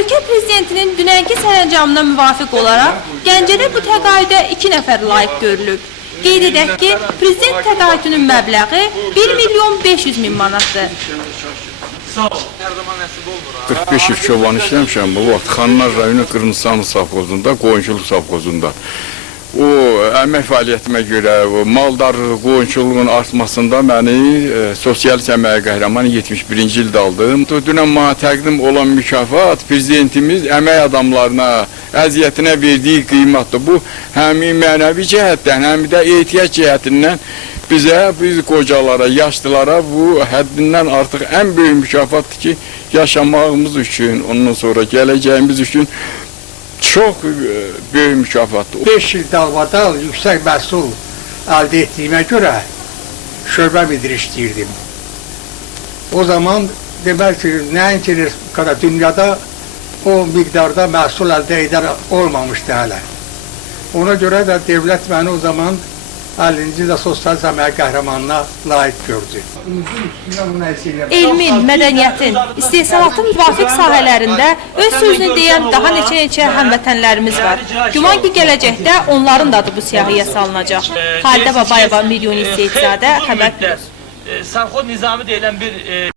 Ölkə prezidentinin dünənki sərəncamına müvafiq olaraq Gəncədə bu təqaüdə 2 nəfər layiq görülüb. Qeyd edək ki, prezident təqaüdünün məbləği 1.500.000 manatdır. 45 il çoban işləmişəm bu vaxt Xanlar rayonu Qırmızısanlı savxozunda, qoyunçuluq savxozunda. O əmək fəaliyyətimə görə maldarlıq, qoyunçuluğun artmasında məni sosialist əməyə qəhrəmanı 71-ci ildə aldım. Dünən mənə təqdim olan mükafat prezidentimiz əmək adamlarına, əziyyətinə verdiyi qiymətdir. Bu həm mənəvi cəhətdən, həm də ehtiyac cəhətindən biz qocalara, yaşlılara bu həddindən artıq ən böyük mükafatdır ki, yaşamağımız üçün, ondan sonra gələcəyimiz üçün çox böyük mükafatdır. 5 il davada yüksək məhsul əldə etdiyimə görə şöbə müdiri işləyirdim. O zaman demək ki, nəinki respublikada, dünyada o miqdarda məhsul əldə edən olmamışdı hələ. Ona görə də devlət məni o zaman 50-ci ildə sosialist əmək qəhrəmanına layiq gördü. Elmin, mədəniyyətin, istehsalatın müvafiq sahələrində öz sözünü deyən daha neçə həmvətənlərimiz var. Güman ki, gələcəkdə onların da adı bu siyahıya salınacaq. Xalidə Babayeva, Milyoni Seyidzadə, Xəbər. Sarxod nizamı deyilən bir